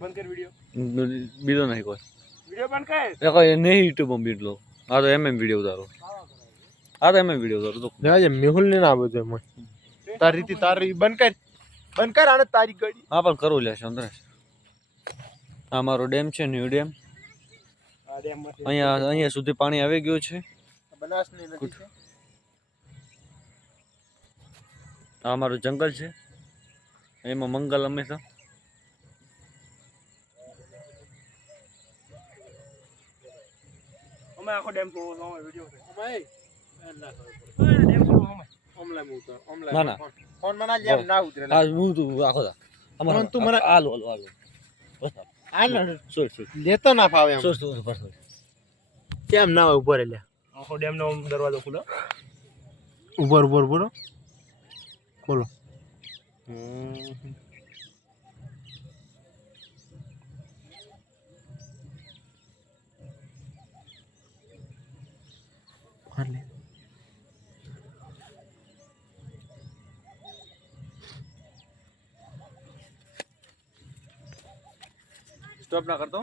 બંધ કર વિડિયો બીજો નહીં કોઈ વિડિયો બંધ કર કોઈ નહીં યુટ્યુબ માં બીટલો આ તો એમ વિડિયો ઉતારો આ તો એમ વિડિયો ઉતારો તો આજે મેહુલ ને ના બધે મય તારી બંધ કર આને તારી ગાડી હા પણ કરું લે છે અંદર આ મારો ડેમ છે ન્યુ ડેમ આ ડેમ માં અહીંયા સુધી પાણી આવી ગયું છે બનાસ ની નદી છે આ અમારું જંગલ છે એમાં મંગલ હંમેશા અમે આખો ડેમ નો વિડિયો છે અમે ડેમ નો અમે ઓમલા મુ તો ના ના ફોન માં ના ના ઉતરે આ હું તું આખો દા અમાર તું મને આલો હાલ સોય સોય લેતો ના ફાવે એમ સોય પર કેમ ના હોય ઉભો રે લે આખો ડેમ નો દરવાજો ખુલ્લો ઉભો ખોલો હાલે સ્ટોપ ના કરતો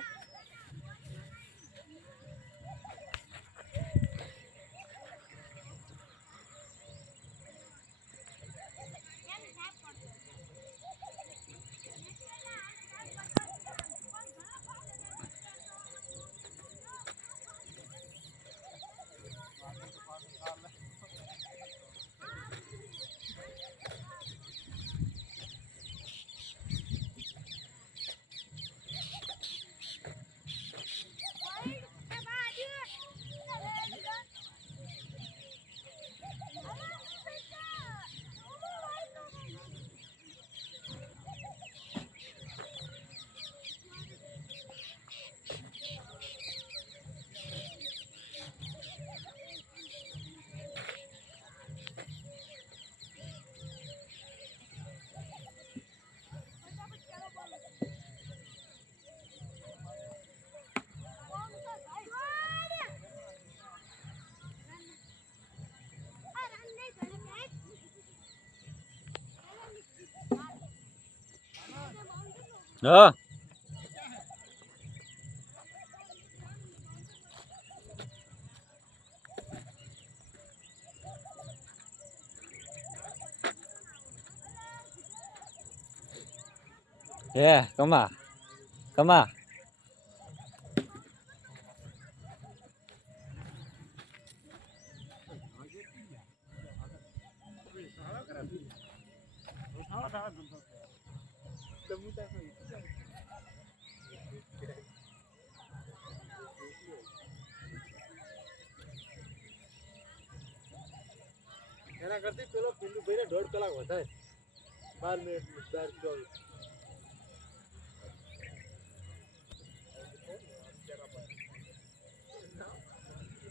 હા કમા એના કરતી પેલો પિલ્લુ ભાઈને 1.5 કલાક વધારે 12 મિનિટ 12 24